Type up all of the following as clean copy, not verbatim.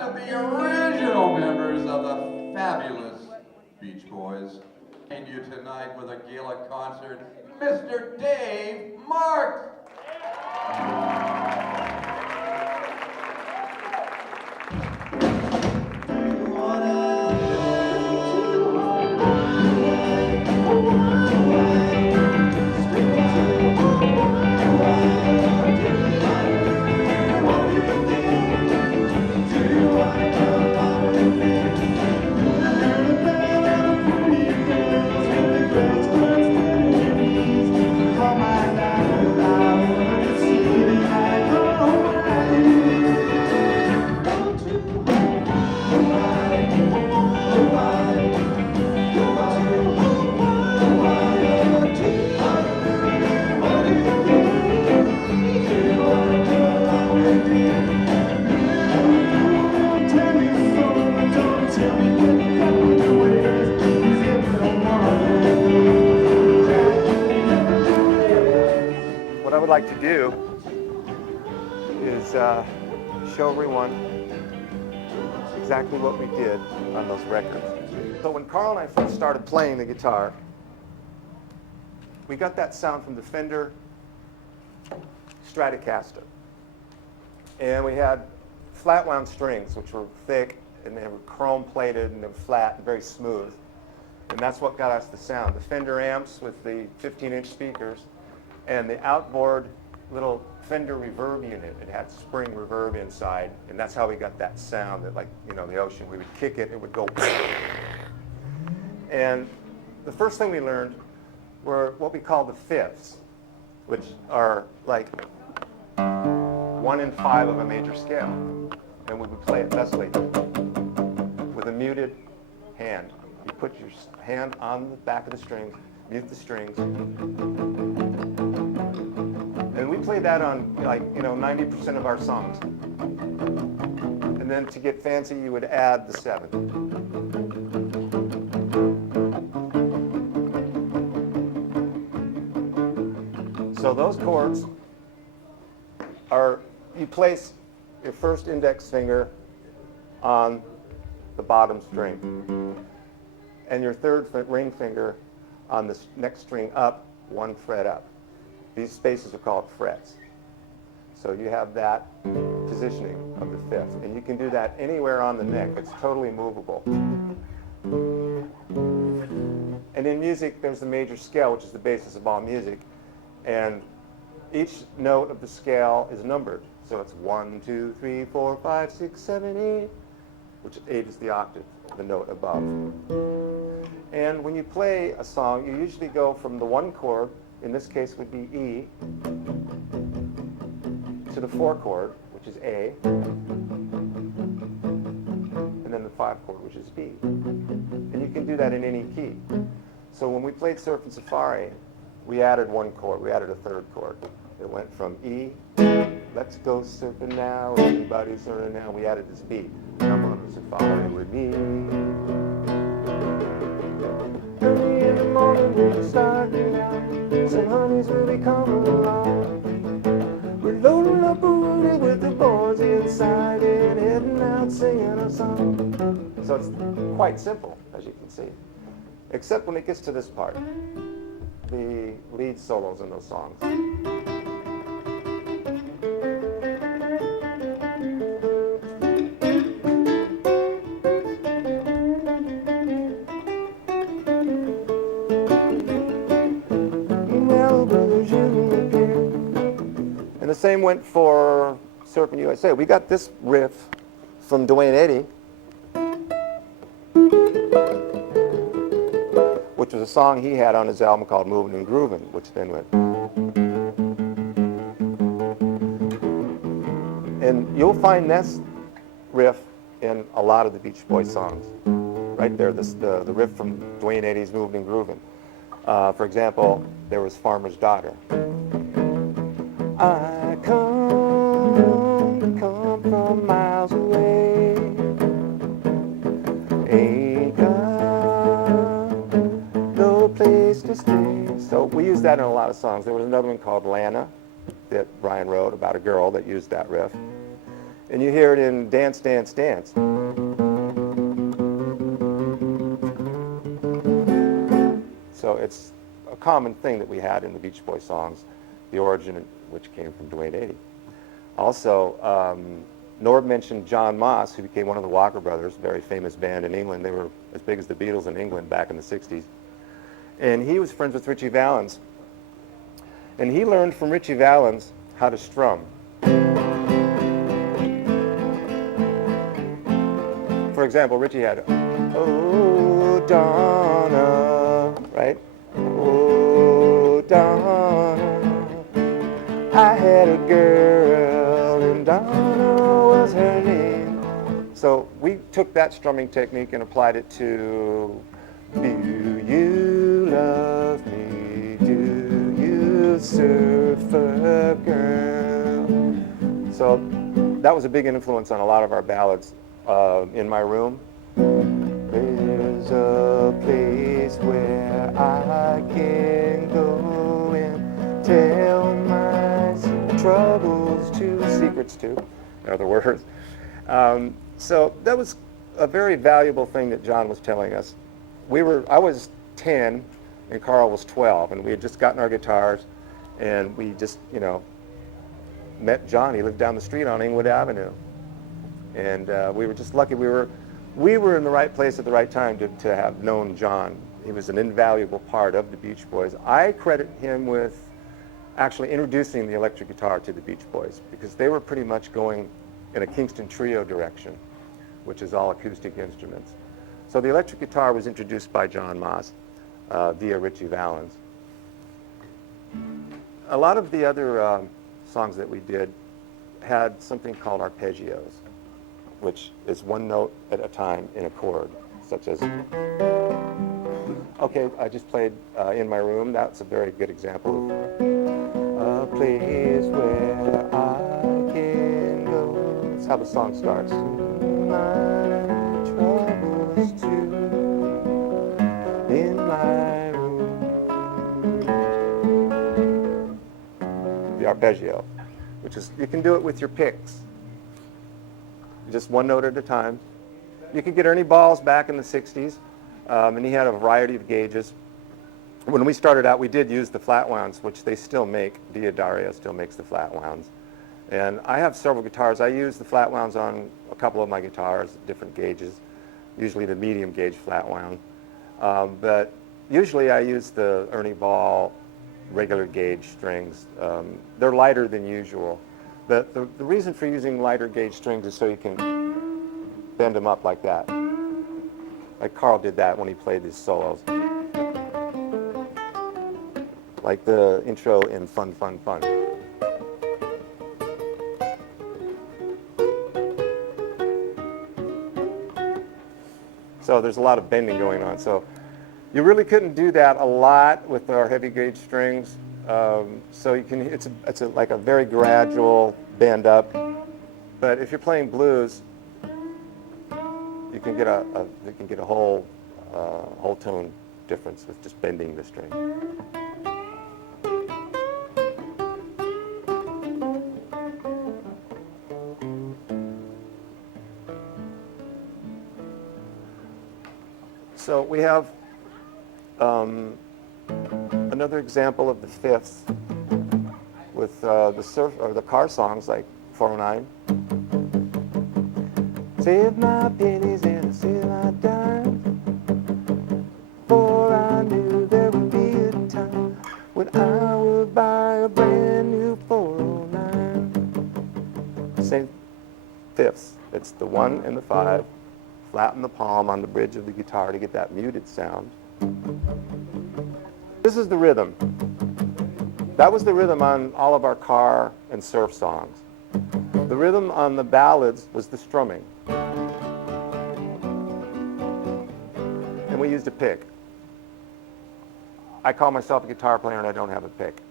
The original members of the fabulous Beach Boys came to you tonight with a gala concert, Mr. Dave Marks. What I would like to do is show everyone exactly what we did on those records. So when Carl and I first started playing the guitar, we got that sound from the Fender Stratocaster. And we had flat wound strings, which were thick, and they were chrome plated, and they were flat and very smooth. And that's what got us the sound. The Fender amps with the 15-inch speakers, and the outboard little Fender reverb unit. It had spring reverb inside, and that's how we got that sound that, like, you know, the ocean. We would kick it, it would go. And the first thing we learned were what we call the fifths, which are like 1 in 5 of a major scale. And we would play it thusly with a muted hand. You put your hand on the back of the strings, mute the strings. And we played that on, like, 90% of our songs. And then to get fancy, you would add the 7. So those chords are, you place your first index finger on the bottom string, and your third ring finger on the next string up, 1 fret up. These spaces are called frets. So you have that positioning of the fifth, and you can do that anywhere on the neck. It's totally movable. And in music, there's the major scale, which is the basis of all music, and each note of the scale is numbered. So it's 1, 2, 3, 4, 5, 6, 7, 8, which 8 is the octave, the note above. And when you play a song, you usually go from the 1 chord, in this case would be E, to the 4 chord, which is A, and then the 5 chord, which is B. And you can do that in any key. So when we played Surf and Safari, we added 1 chord, we added a 3rd chord. It went from E, let's go surfing now, everybody's surfing now. We added this B, come on the safari with me. Early in the morning we'll start out, some honeys will be coming along. We're loading up a woody with the boys inside and heading out singing a song. So it's quite simple, as you can see, except when it gets to this part, the lead solos in those songs. And the same went for Surfing USA. We got this riff from Duane Eddy, which was a song he had on his album called Movin' and Groovin', which then went. And you'll find this riff in a lot of the Beach Boys songs. Right there, the riff from Duane Eddy's Movin' and Groovin'. For example, there was Farmer's Daughter. I come from miles away, ain't got no place to stay. So we used that in a lot of songs. There was another one called Lana that Brian wrote about a girl that used that riff. And you hear it in Dance, Dance, Dance. So it's a common thing that we had in the Beach Boys songs, the origin of which came from Duane Eddy. Also, Norb mentioned John Moss, who became one of the Walker Brothers, a very famous band in England. They were as big as the Beatles in England back in the 60s. And he was friends with Ritchie Valens. And he learned from Ritchie Valens how to strum. For example, Ritchie had, "Oh, Donna," right? "Oh, Donna, I had a girl and Donna was her name." So we took that strumming technique and applied it to, "Do you love me? Do you surfer girl?" So that was a big influence on a lot of our ballads. In My Room, "There's a place where I can go and tell my troubles to," secrets to, in other words. So that was a very valuable thing that John was telling us. I was 10 and Carl was 12, and we had just gotten our guitars, and we just, met John. He lived down the street on Inglewood Avenue. And we were just lucky. We were in the right place at the right time to have known John. He was an invaluable part of the Beach Boys. I credit him with actually introducing the electric guitar to the Beach Boys, because they were pretty much going in a Kingston Trio direction, which is all acoustic instruments. So the electric guitar was introduced by John Moss via Ritchie Valens. A lot of the other songs that we did had something called arpeggios, which is one note at a time in a chord, such as, okay, I just played In My Room. That's a very good example of a place where I can go. That's how the song starts. My troubles too, in my room. The arpeggio, which is, you can do it with your picks. Just one note at a time. You could get Ernie Balls back in the 60s, and he had a variety of gauges. When we started out, we did use the flat wounds, which they still make. Diodario still makes the flat wounds. And I have several guitars. I use the flat wounds on a couple of my guitars, different gauges, usually the medium gauge flat wound. But usually I use the Ernie Ball regular gauge strings. They're lighter than usual. The reason for using lighter gauge strings is so you can bend them up like that. Like Carl did that when he played his solos. Like the intro in Fun, Fun, Fun. So there's a lot of bending going on. So you really couldn't do that a lot with our heavy gauge strings. So you can, it's like a very gradual bend up. But if you're playing blues, you can get a whole tone difference with just bending the string. So we have another example of the fifths with the car songs like 409. Save my pennies and save my dimes, for I knew there would be a time when I would buy a brand new 409. Same fifths. It's the 1 and the 5. Flatten the palm on the bridge of the guitar to get that muted sound. This is the rhythm. That was the rhythm on all of our car and surf songs. The rhythm on the ballads was the strumming. And we used a pick. I call myself a guitar player and I don't have a pick.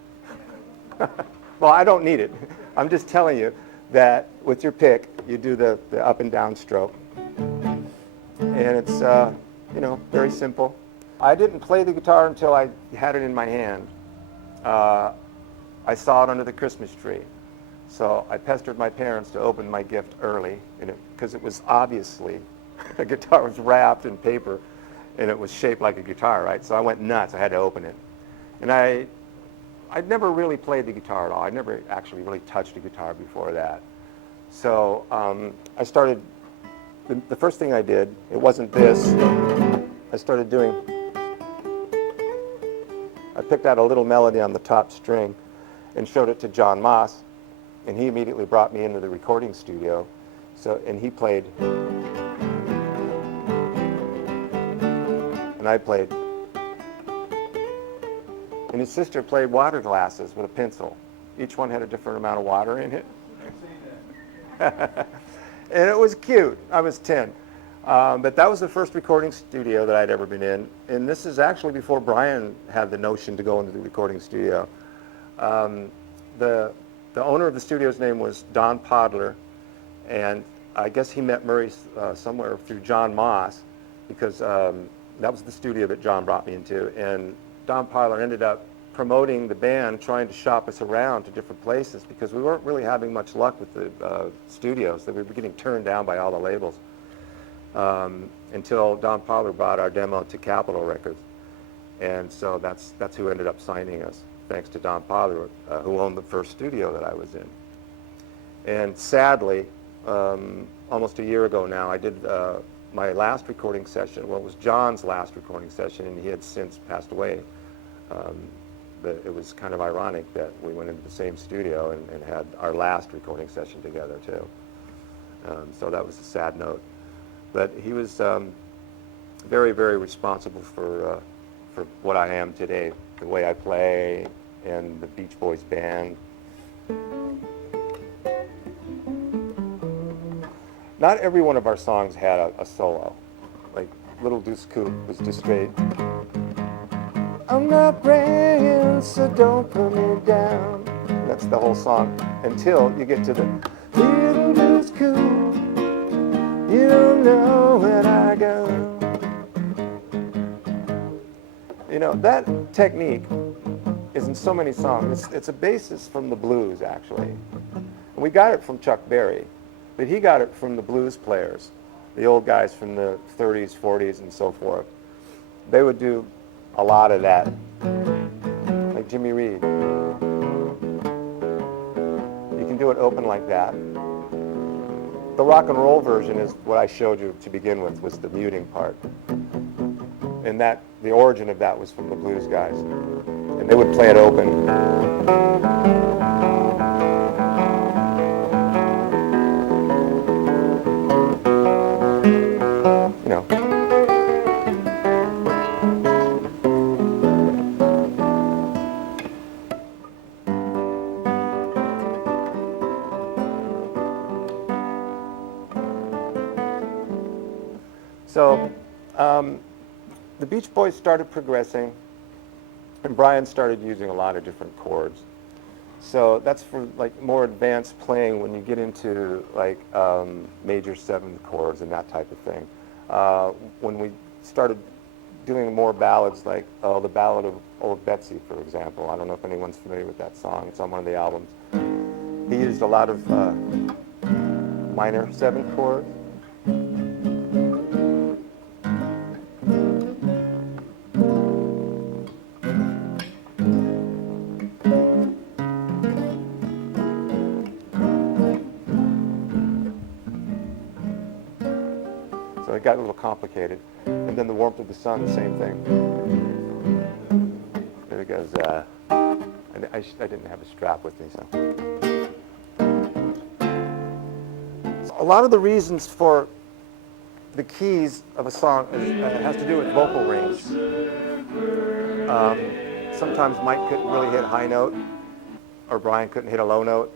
Well, I don't need it. I'm just telling you that with your pick, you do the up and down stroke. And it's, very simple. I didn't play the guitar until I had it in my hand. I saw it under the Christmas tree. So I pestered my parents to open my gift early, because it was obviously, the guitar was wrapped in paper, and it was shaped like a guitar, right? So I went nuts. I had to open it. And I'd never really played the guitar at all. I'd never actually really touched a guitar before that. So I started, the first thing I did, it wasn't this. I started doing, I picked out a little melody on the top string and showed it to John Moss, and he immediately brought me into the recording studio. So, and he played, and I played. And his sister played water glasses with a pencil. Each one had a different amount of water in it. And it was cute. I was 10. But that was the first recording studio that I'd ever been in. And this is actually before Brian had the notion to go into the recording studio. The owner of the studio's name was Don Podler. And I guess he met Murray somewhere through John Moss, because that was the studio that John brought me into. And Don Podler ended up promoting the band, trying to shop us around to different places, because we weren't really having much luck with the studios. That we were getting turned down by all the labels, until Don Podler brought our demo to Capitol Records. And so that's who ended up signing us, thanks to Don Podler, who owned the first studio that I was in. And sadly, almost a year ago now, I did my last recording session. Well, it was John's last recording session, and he had since passed away. But it was kind of ironic that we went into the same studio and had our last recording session together, too. So that was a sad note. But he was very, very responsible for what I am today, the way I play, and the Beach Boys band. Not every one of our songs had a solo. Like Little Deuce Coupe was just straight. I'm not praying, so don't put me down. That's the whole song, until you get to the Little Deuce Coupe, you don't know where I go. You know, that technique is in so many songs. It's a basis from the blues, actually. And we got it from Chuck Berry, but he got it from the blues players, the old guys from the 30s, 40s, and so forth. They would do a lot of that, like Jimmy Reed. You can do it open like that. The rock and roll version is what I showed you to begin with, was the muting part. And that, the origin of that was from the blues guys. And they would play it open. You know. So, the Beach Boys started progressing, and Brian started using a lot of different chords. So that's for like more advanced playing when you get into like major seventh chords and that type of thing. When we started doing more ballads, like the Ballad of Old Betsy, for example. I don't know if anyone's familiar with that song. It's on one of the albums. He used a lot of minor seventh chords. So it got a little complicated. And then the Warmth of the Sun, the same thing. There it goes. I didn't have a strap with me, so. A lot of the reasons for the keys of a song has to do with vocal range. Sometimes Mike couldn't really hit a high note, or Brian couldn't hit a low note.